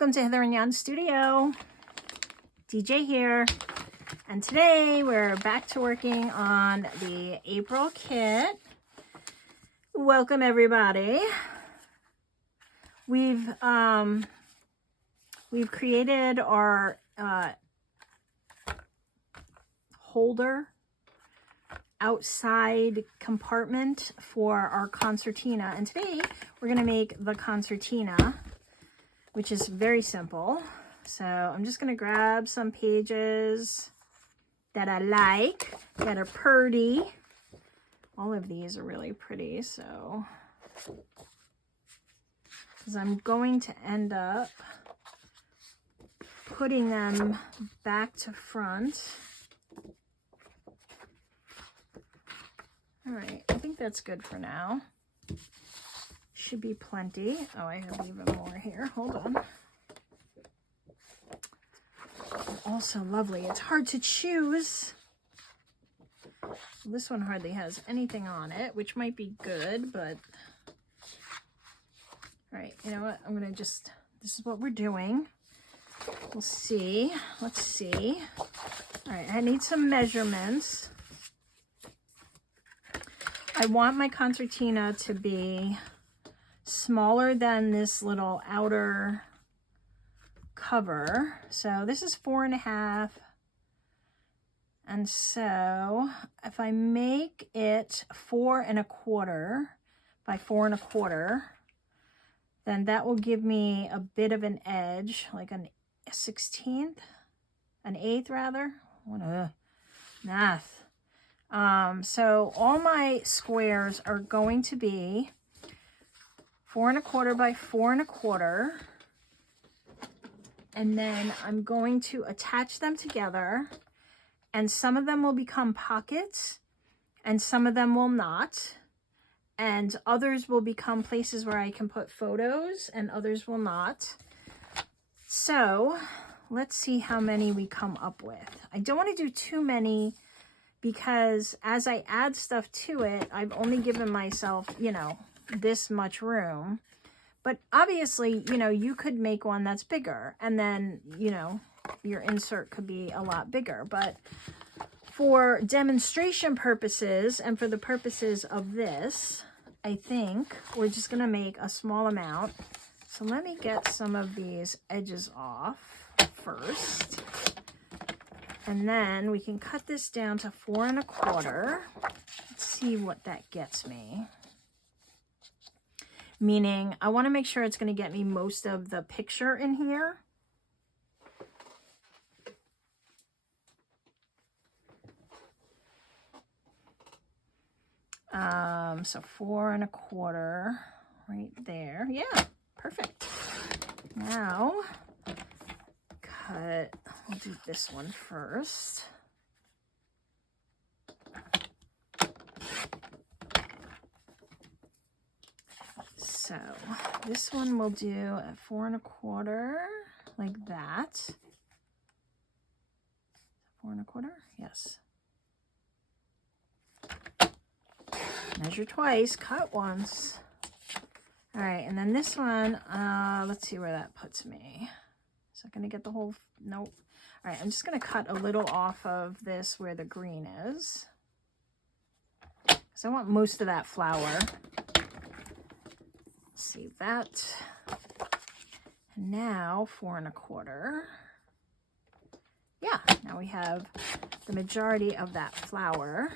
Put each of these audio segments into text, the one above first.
Welcome to Hither and Jan Studio. DJ here. And today we're back to working on the April kit. Welcome everybody. We've created our holder outside compartment for our concertina, and today we're going to make the concertina, which is very simple. So I'm just going to grab some pages that I like, that are pretty. All of these are really pretty, so because I'm going to end up putting them back to front. All right, I think that's good for now. Should be plenty. Oh, I have even more here. Hold on. Also lovely. It's hard to choose. This one hardly has anything on it, which might be good, but all right, you know what? I'm gonna just, this is what we're doing. We'll see. Let's see. All right, I need some measurements. I want my concertina to be smaller than this little outer cover. So this is 4.5. And so if I make it 4.25 by 4.25, then that will give me a bit of an edge, like a 1/16, an 1/8 rather. What math. So all my squares are going to be 4.25 by 4.25, and then I'm going to attach them together, and some of them will become pockets and some of them will not, and others will become places where I can put photos and others will not. So let's see how many we come up with. I don't want to do too many, because as I add stuff to it, I've only given myself, you know, this much room. But obviously, you know, you could make one that's bigger, and then, you know, your insert could be a lot bigger. But for demonstration purposes and for the purposes of this, I think we're just going to make a small amount. So let me get some of these edges off first. And then we can cut this down to 4.25. Let's see what that gets me. Meaning, I want to make sure it's going to get me most of the picture in here. So 4.25 right there. Yeah, perfect. Now, cut. We'll do this one first. So this one we'll do at 4.25, like that. 4.25, yes. Measure twice, cut once. All right, and then this one, let's see where that puts me. Is that gonna get the whole, nope. All right, I'm just gonna cut a little off of this where the green is, because I want most of that flower. See that. And now 4.25. Yeah, now we have the majority of that flower.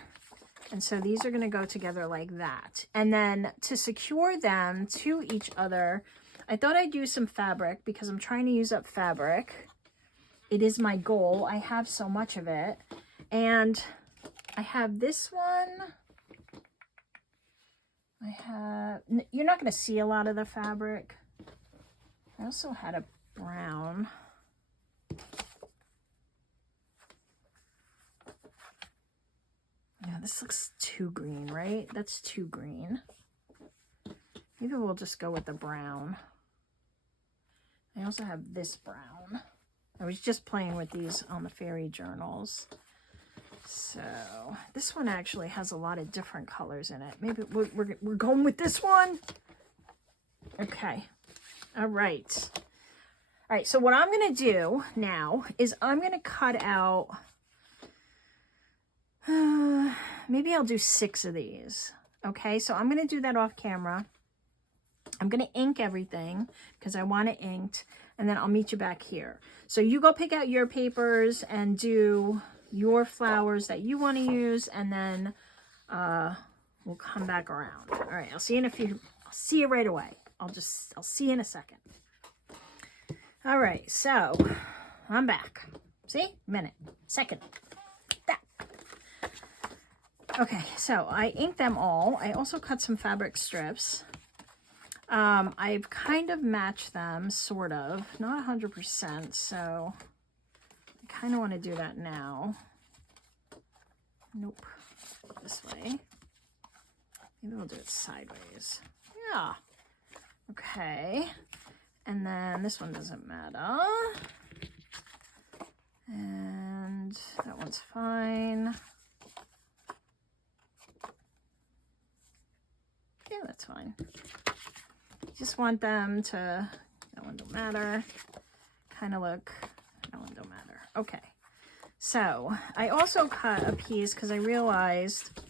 And so these are going to go together like that. And then to secure them to each other, I thought I'd use some fabric, because I'm trying to use up fabric. It is my goal. I have so much of it. And I have this one. You're not going to see a lot of the fabric. I also had a brown. Yeah, this looks too green, right? That's too green. Maybe we'll just go with the brown. I also have this brown. I was just playing with these on the fairy journals. So this one actually has a lot of different colors in it. Maybe we're going with this one. Okay. All right. All right, so what I'm going to do now is I'm going to cut out, maybe I'll do 6 of these. Okay, so I'm going to do that off camera. I'm going to ink everything because I want it inked, and then I'll meet you back here. So you go pick out your papers and do your flowers that you want to use, and then we'll come back around. All right, I'll see you in a few. I'll see you right away. I'll see you in a second. All right, so I'm back. See? Minute, second. That. Okay, so I inked them all. I also cut some fabric strips. I've kind of matched them, sort of, not 100%, so I kind of want to do that now. Nope, this way. Maybe we'll do it sideways. Yeah. Okay. And then this one doesn't matter. And that one's fine. Yeah, that's fine. Just want them to, that one don't matter. Kind of look, that one don't matter. Okay. So I also cut a piece because I realized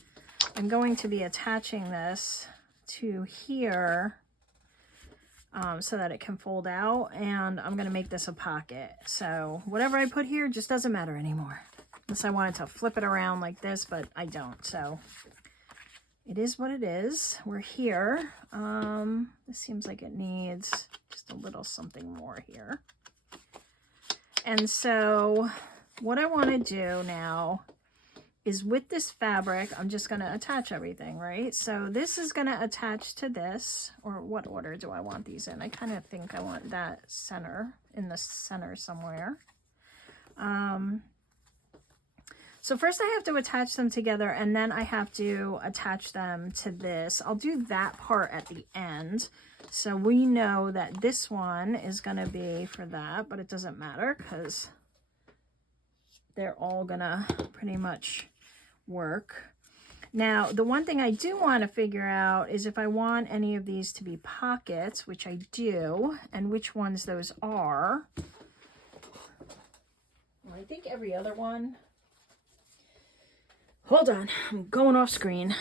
I'm going to be attaching this to here. So that it can fold out, and I'm going to make this a pocket. So whatever I put here just doesn't matter anymore. Unless I wanted to flip it around like this, but I don't. So it is what it is. We're here. This seems like it needs just a little something more here. And so what I want to do now is with this fabric, I'm just going to attach everything, right? So this is going to attach to this, or what order do I want these in? I kind of think I want that center, in the center somewhere. So first I have to attach them together, and then I have to attach them to this. I'll do that part at the end. So we know that this one is going to be for that, but it doesn't matter because they're all going to pretty much work. Now, the one thing I do want to figure out is if I want any of these to be pockets, which I do, and which ones those are. Well, I think every other one. Hold on, I'm going off screen.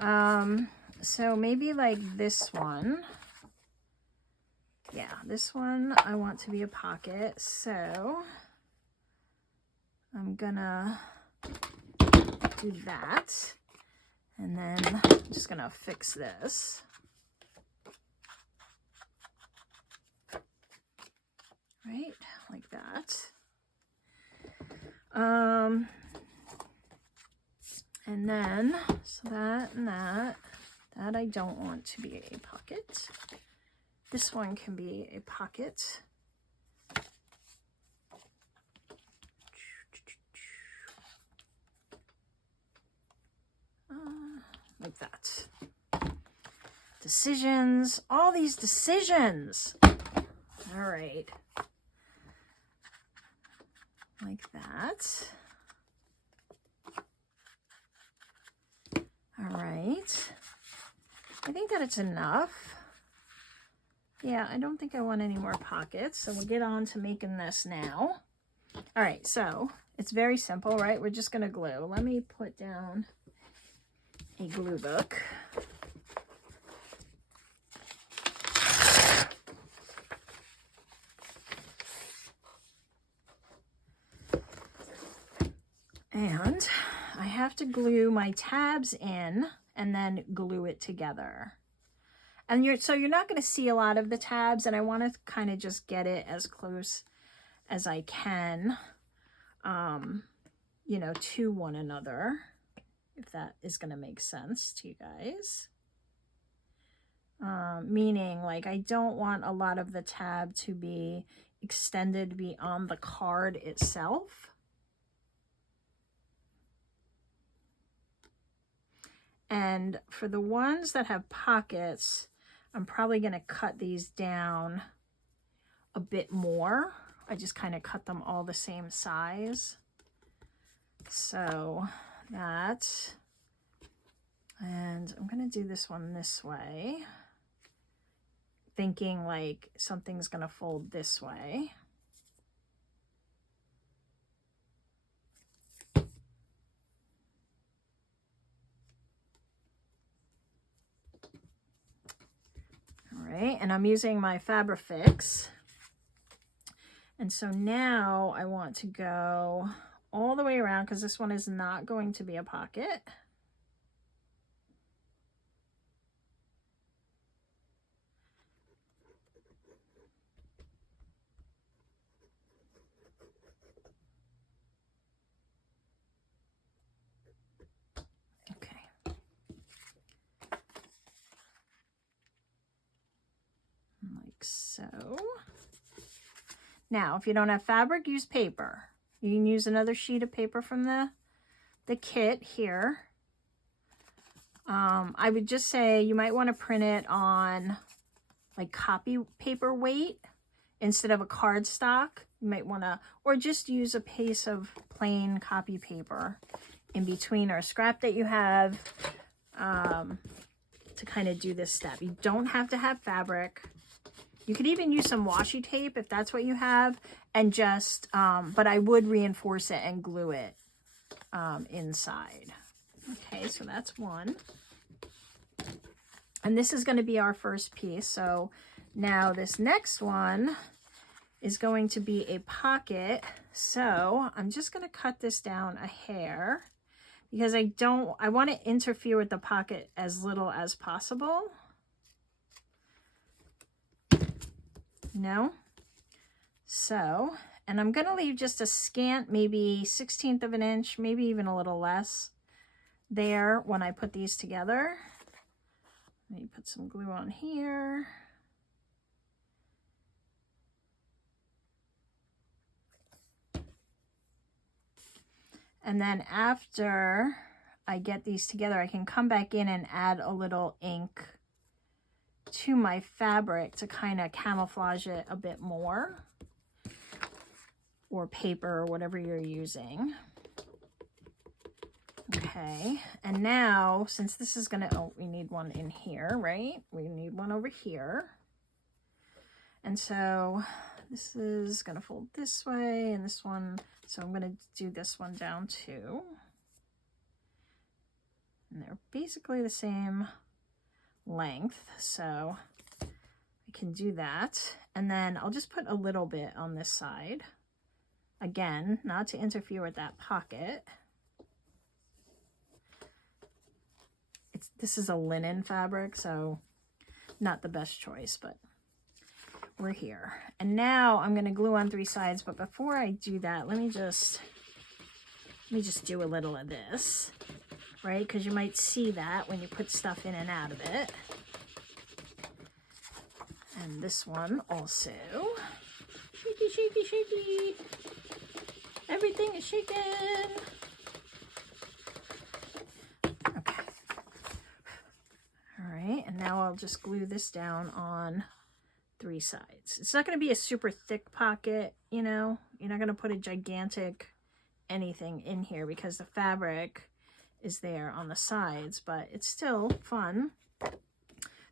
So maybe like this one. Yeah, this one I want to be a pocket, so I'm gonna do that, and then I'm just gonna fix this. Right, like that. And then, so that and that I don't want to be a pocket. This one can be a pocket. Like that. Decisions, all these decisions. All right. Like that. All right. I think that it's enough. Yeah, I don't think I want any more pockets, so we'll get on to making this now. All right, so it's very simple, right? We're just gonna glue. Let me put down a glue book. And I have to glue my tabs in and then glue it together. And so you're not going to see a lot of the tabs, and I want to kind of just get it as close as I can, you know, to one another, if that is going to make sense to you guys. Meaning, like, I don't want a lot of the tab to be extended beyond the card itself. And for the ones that have pockets, I'm probably going to cut these down a bit more. I just kind of cut them all the same size. So that, and I'm going to do this one this way. thinking like something's gonna fold this way. All right, and I'm using my Fabrifix. And so now I want to go all the way around because this one is not going to be a pocket. Okay. Like so. Now, if you don't have fabric, use paper. You can use another sheet of paper from the kit here. I would just say you might want to print it on like copy paper weight instead of a cardstock. You might want to, or just use a piece of plain copy paper in between or scrap that you have to kind of do this step. You don't have to have fabric. You could even use some washi tape if that's what you have, and just, but I would reinforce it and glue it inside. Okay, so that's one. And this is going to be our first piece. So now this next one is going to be a pocket. So I'm just going to cut this down a hair because I want to interfere with the pocket as little as possible. No. So, and I'm going to leave just a scant, maybe 1/16 of an inch, maybe even a little less there when I put these together. Let me put some glue on here. And then after I get these together, I can come back in and add a little ink to my fabric to kind of camouflage it a bit more, or paper or whatever you're using. Okay, and now since this is gonna, oh, we need one in here, right? We need one over here. And so this is gonna fold this way, and this one, so I'm gonna do this one down too. And they're basically the same length, so I can do that. And then I'll just put a little bit on this side. Again, not to interfere with that pocket. This is a linen fabric, so not the best choice, but we're here. And now I'm going to glue on 3 sides, but before I do that, let me just do a little of this, right? Because you might see that when you put stuff in and out of it. And this one also. Shaky, shaky, shaky. Everything is shaking. Okay. All right, and now I'll just glue this down on 3 sides. It's not going to be a super thick pocket, you know. You're not going to put a gigantic anything in here because the fabric is there on the sides, but it's still fun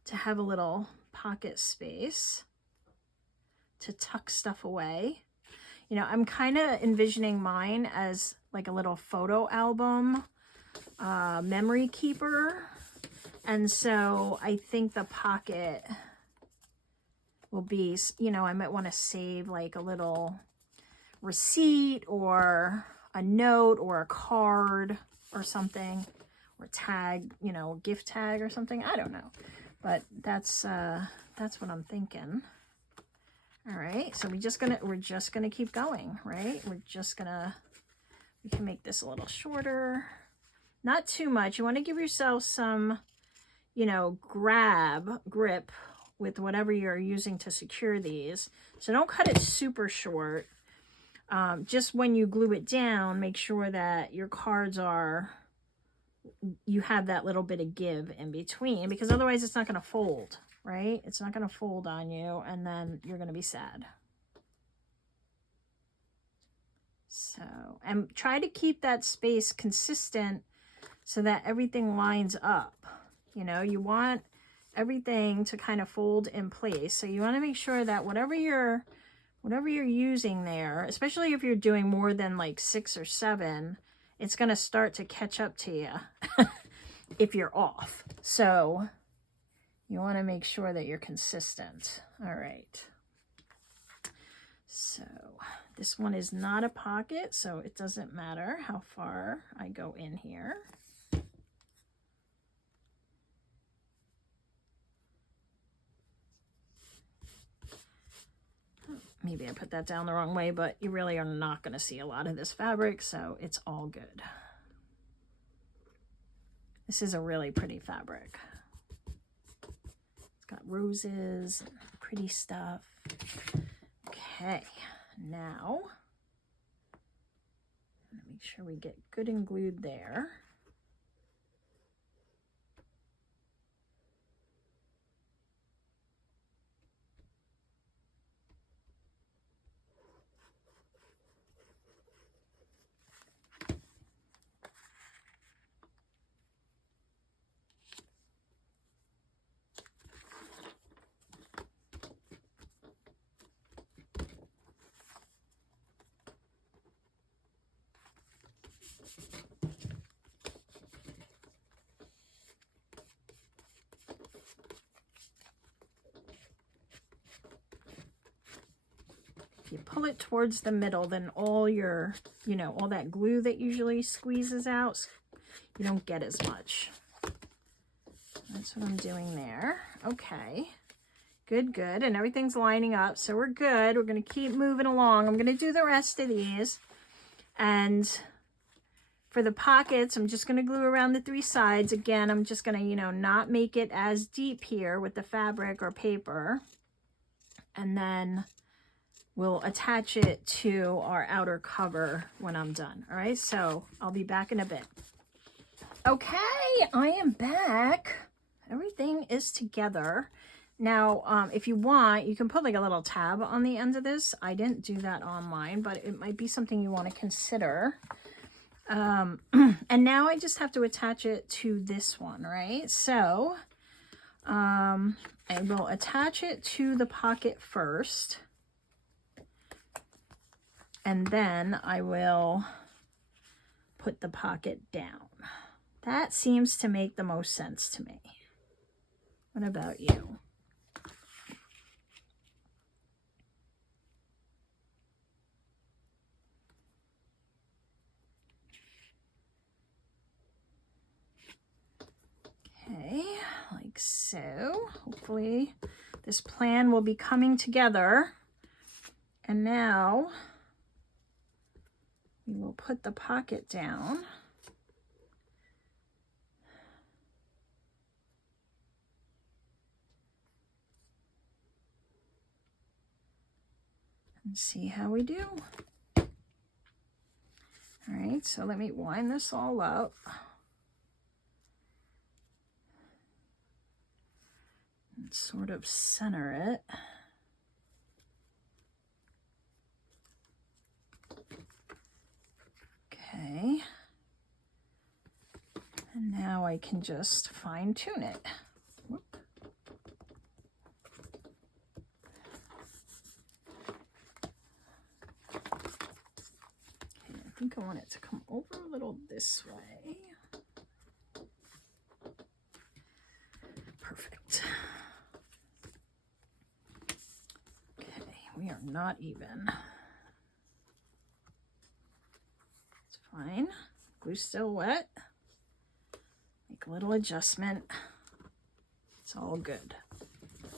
to have a little pocket space to tuck stuff away. You know, I'm kind of envisioning mine as like a little photo album, memory keeper. And so I think the pocket will be, you know, I might want to save like a little receipt or a note or a card or something, or tag, you know, gift tag or something. I don't know, but that's what I'm thinking. All right, so we're just gonna keep going, right? We can make this a little shorter, not too much. You want to give yourself some, you know, grip with whatever you're using to secure these. So don't cut it super short. Just when you glue it down, make sure that your cards you have that little bit of give in between, because otherwise it's not going to fold, right? It's not going to fold on you, and then you're going to be sad. So, and try to keep that space consistent so that everything lines up. You know, you want everything to kind of fold in place. So you want to make sure that whatever you're using there, especially if you're doing more than like 6 or 7, it's going to start to catch up to you if you're off. So you want to make sure that you're consistent. All right. So this one is not a pocket, so it doesn't matter how far I go in here. Maybe I put that down the wrong way, but you really are not going to see a lot of this fabric, so it's all good. This is a really pretty fabric. It's got roses and pretty stuff. Okay, now make sure we get good and glued there. If you pull it towards the middle, then all your, all that glue that usually squeezes out, you don't get as much. That's what I'm doing there. Okay, good, good. And everything's lining up, so we're good. We're going to keep moving along. I'm going to do the rest of these. And for the pockets, I'm just going to glue around the 3 sides. Again, I'm just going to, not make it as deep here with the fabric or paper. And then we'll attach it to our outer cover when I'm done. All right, so I'll be back in a bit. Okay, I am back. Everything is together. Now, if you want, you can put like a little tab on the end of this. I didn't do that on mine, but it might be something you want to consider. And now I just have to attach it to this one, right? So I will attach it to the pocket first. And then I will put the pocket down. That seems to make the most sense to me. What about you? Okay, like so. Hopefully this plan will be coming together. And now we will put the pocket down. And see how we do. All right, so let me wind this all up. And sort of center it. Okay. And now I can just fine tune it. Whoop. Okay, I think I want it to come over a little this way. Perfect. Okay, we are not even. It's fine. Glue's still wet. Make a little adjustment. It's all good.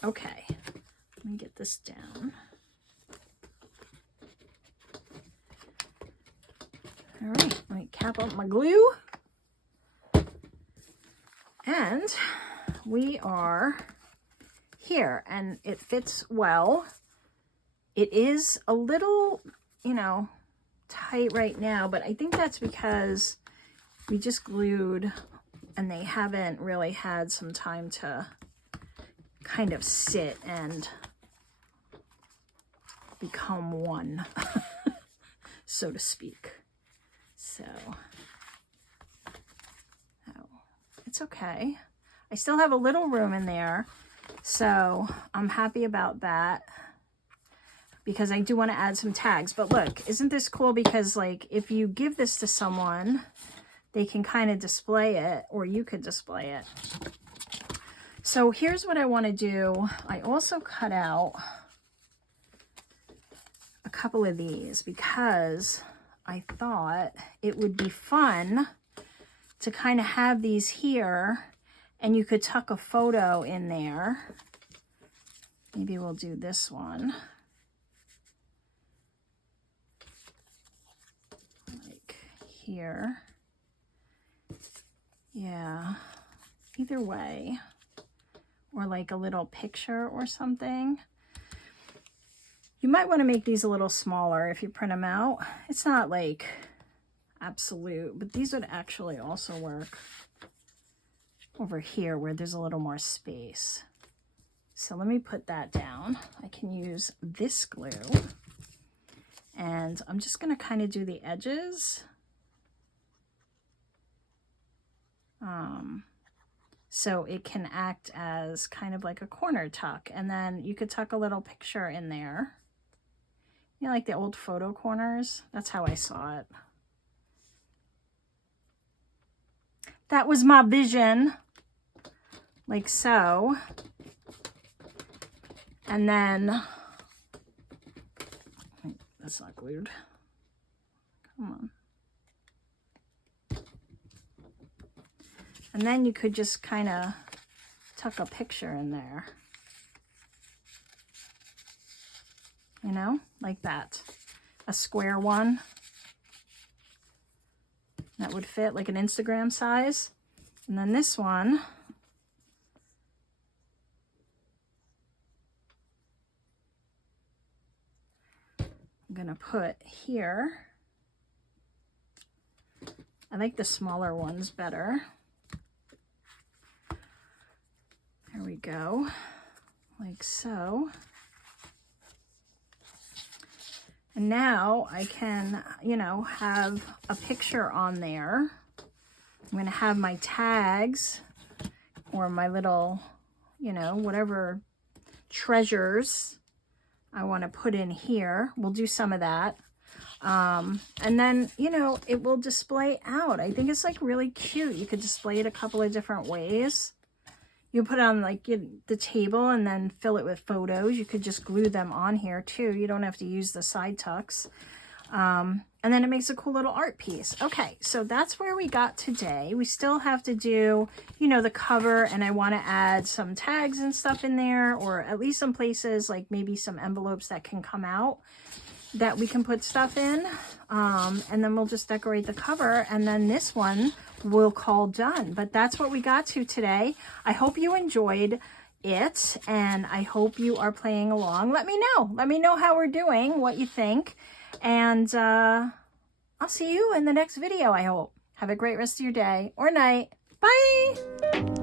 Okay, let me get this down. All right, let me cap up my glue. And we are here, and it fits well. It is a little, tight right now, but I think that's because we just glued and they haven't really had some time to kind of sit and become one, so to speak. So, it's okay. I still have a little room in there, so I'm happy about that, because I do want to add some tags. But look, isn't this cool? Because like if you give this to someone, they can kind of display it, or you could display it. So here's what I want to do. I also cut out a couple of these because I thought it would be fun to kind of have these here, and you could tuck a photo in there. Maybe we'll do this one. Like here. Yeah, either way. Or like a little picture or something. You might want to make these a little smaller if you print them out. It's not like absolute, but these would actually also work over here where there's a little more space. So let me put that down. I can use this glue, and I'm just going to kind of do the edges. So it can act as kind of like a corner tuck, and then you could tuck a little picture in there. You know, like the old photo corners? That's how I saw it. That was my vision. Like so. And then, that's not glued. Come on. And then you could just kind of tuck a picture in there. You know, like that. A square one. That would fit like an Instagram size. And then this one, I'm gonna put here. I like the smaller ones better. There we go, like so. And now I can, you know, have a picture on there. I'm going to have my tags or my little, you know, whatever treasures I want to put in here. We'll do some of that. And then, you know, it will display out. I think it's like really cute. You could display it a couple of different ways. You put it on like the table and then fill it with photos. You could just glue them on here too. You don't have to use the side tucks. And then it makes a cool little art piece. Okay, so that's where we got today. We still have to do, you know, the cover, and I want to add some tags and stuff in there, or at least some places like maybe some envelopes that can come out that we can put stuff in. And then we'll just decorate the cover, and then this one we'll call done. But that's what we got to today. I hope you enjoyed it, and I hope you are playing along. Let me know how we're doing, what you think, and I'll see you in the next video. I hope. Have a great rest of your day or night. Bye.